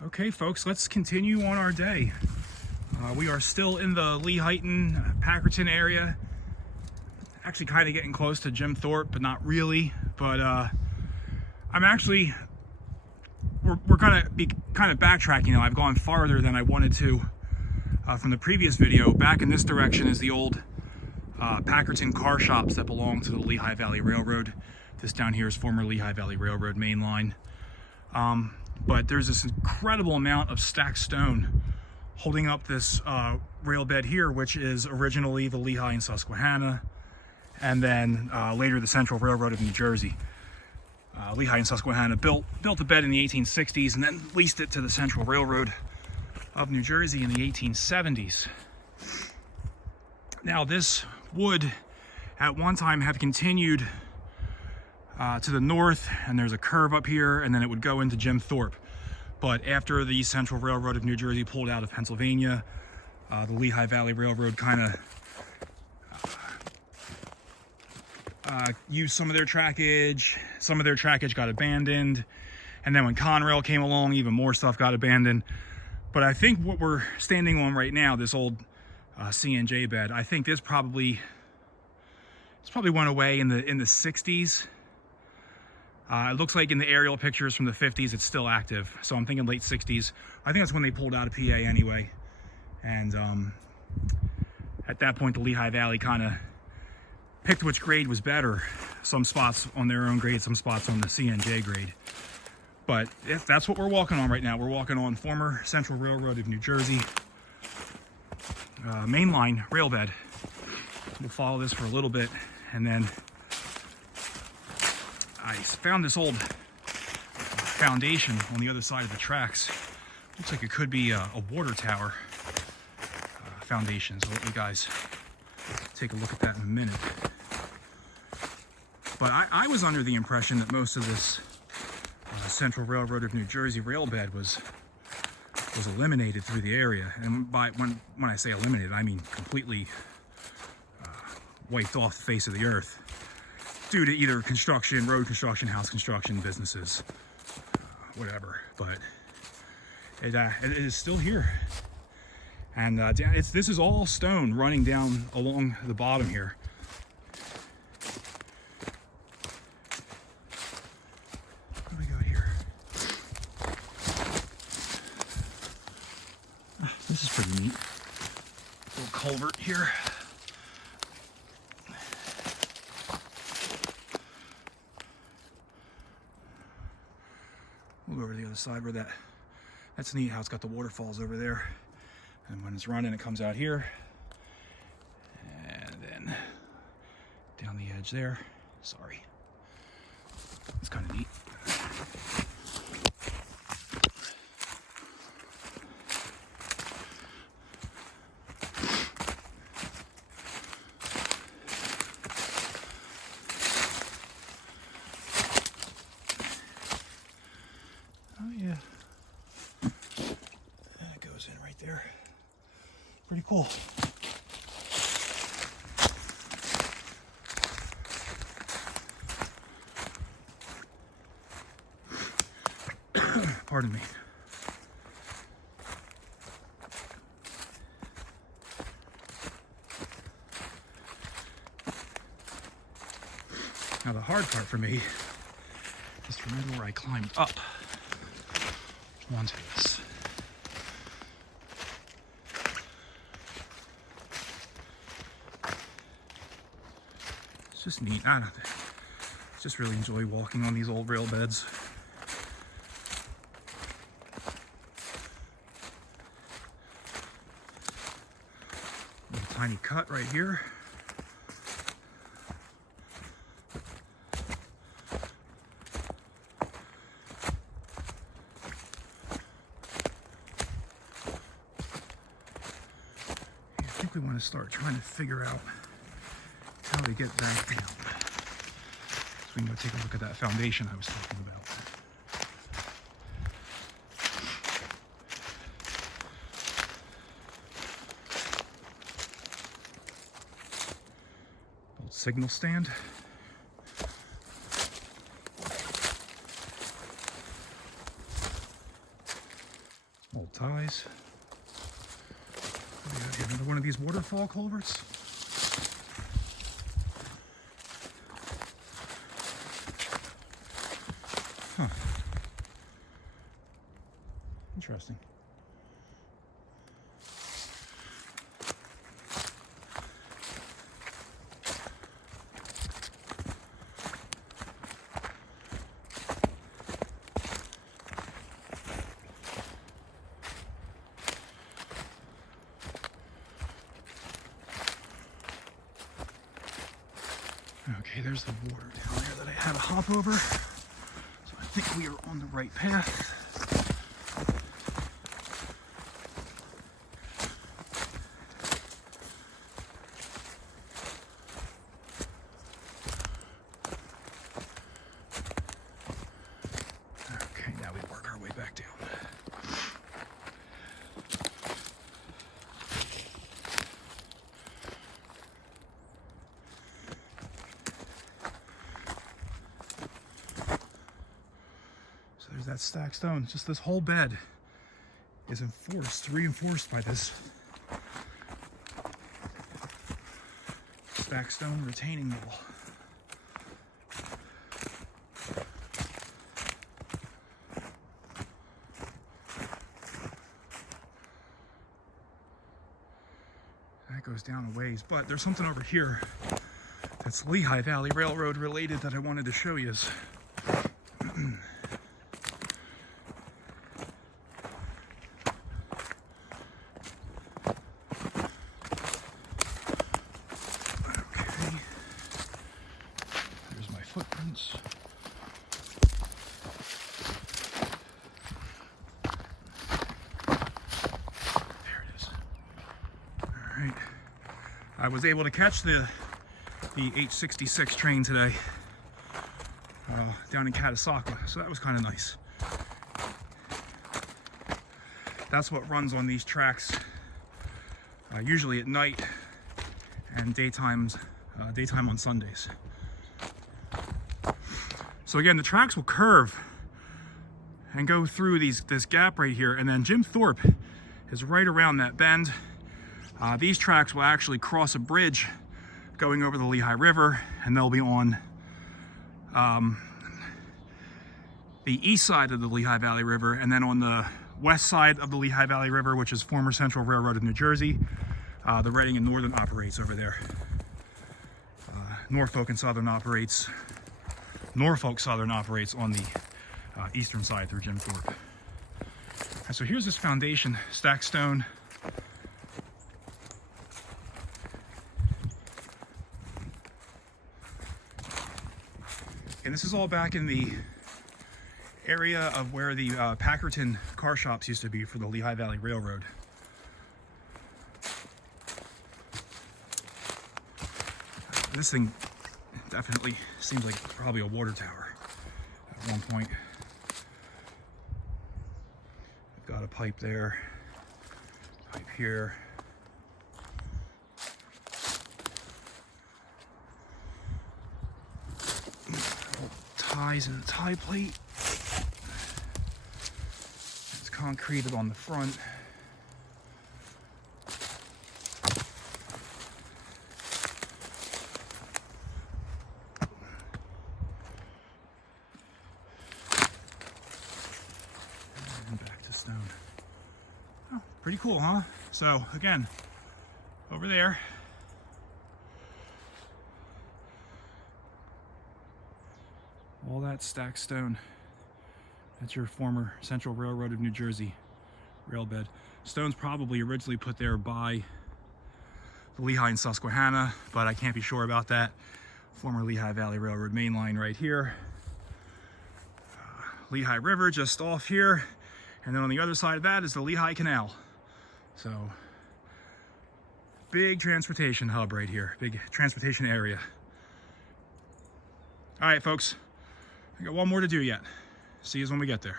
Okay, folks, let's continue on our day. We are still in the Lehighton, Packerton area. Actually kind of getting close to Jim Thorpe, but not really. But we're gonna be kind of backtracking now. I've gone farther than I wanted to from the previous video. Back in this direction is the old Packerton car shops that belong to the Lehigh Valley Railroad. This down here is former Lehigh Valley Railroad main line. But there's this incredible amount of stacked stone holding up this rail bed here, which is originally the Lehigh and Susquehanna, and then later the Central Railroad of New Jersey. Lehigh and Susquehanna built the bed in the 1860s and then leased it to the Central Railroad of New Jersey in the 1870s. Now this would at one time have continued to the north, and there's a curve up here, and then it would go into Jim Thorpe. But after the Central Railroad of New Jersey pulled out of Pennsylvania, the Lehigh Valley Railroad kind of used some of their trackage. Some of their trackage got abandoned, and then when Conrail came along, even more stuff got abandoned. But I think what we're standing on right now, this old C&J bed, I think this probably went away in the 60s. It looks like in the aerial pictures from the 50s, it's still active. So I'm thinking late 60s. I think that's when they pulled out of PA anyway. And at that point, the Lehigh Valley kind of picked which grade was better. Some spots on their own grade, some spots on the C&J grade. But that's what we're walking on right now. We're walking on former Central Railroad of New Jersey mainline rail bed. We'll follow this for a little bit, and then I found this old foundation on the other side of the tracks. Looks like it could be a water tower foundation. So let you guys take a look at that in a minute. But I was under the impression that most of this Central Railroad of New Jersey rail bed was eliminated through the area. And when I say eliminated, I mean completely wiped off the face of the earth, due to either construction, road construction, house construction, businesses, whatever. But it is still here. And this is all stone running down along the bottom here. What do we got here? This is pretty neat. Little culvert here. We'll go over to the other side where that's neat how it's got the waterfalls over there. And when it's running, it comes out here. And then down the edge there. Sorry. It's kind of neat. There. Pretty cool. Pardon me. Now the hard part for me is to remember where I climbed up onto this. It's just neat. I just really enjoy walking on these old rail beds. Little tiny cut right here. I think we want to start trying to figure out how to get back down. So we can go take a look at that foundation I was talking about. Old signal stand. Old ties. What do we got here? Another one of these waterfall culverts. Huh. Interesting. Okay, there's the water down there that I had to hop over. So I think we are on the right path. Okay, now we work our way back down. There's that stacked stone. Just this whole bed is reinforced by this stacked stone retaining wall. That goes down a ways, but there's something over here that's Lehigh Valley Railroad related that I wanted to show you. Footprints. There it is. All right. I was able to catch the 866 train today down in Catasauqua, so that was kind of nice. That's what runs on these tracks, usually at night and daytime on Sundays. So again, the tracks will curve and go through this gap right here, and then Jim Thorpe is right around that bend. These tracks will actually cross a bridge going over the Lehigh River, and they'll be on the east side of the Lehigh Valley River, and then on the west side of the Lehigh Valley River, which is former Central Railroad of New Jersey, the Reading and Northern operates over there. Norfolk Southern operates on the eastern side through Jim Thorpe. And so here's this foundation, stacked stone. And this is all back in the area of where the Packerton car shops used to be for the Lehigh Valley Railroad. This thing definitely seems like probably a water tower at one point. I've got a pipe there, pipe here. Ties in the tie plate. It's concreted on the front. Stone. Oh, pretty cool, huh? So again, over there, all that stacked stone. That's your former Central Railroad of New Jersey rail bed. Stone's probably originally put there by the Lehigh and Susquehanna, but I can't be sure about that. Former Lehigh Valley Railroad main line right here. Lehigh River just off here. And then on the other side of that is the Lehigh Canal. So, big transportation hub right here, big transportation area. All right, folks, I got one more to do yet. See you when we get there.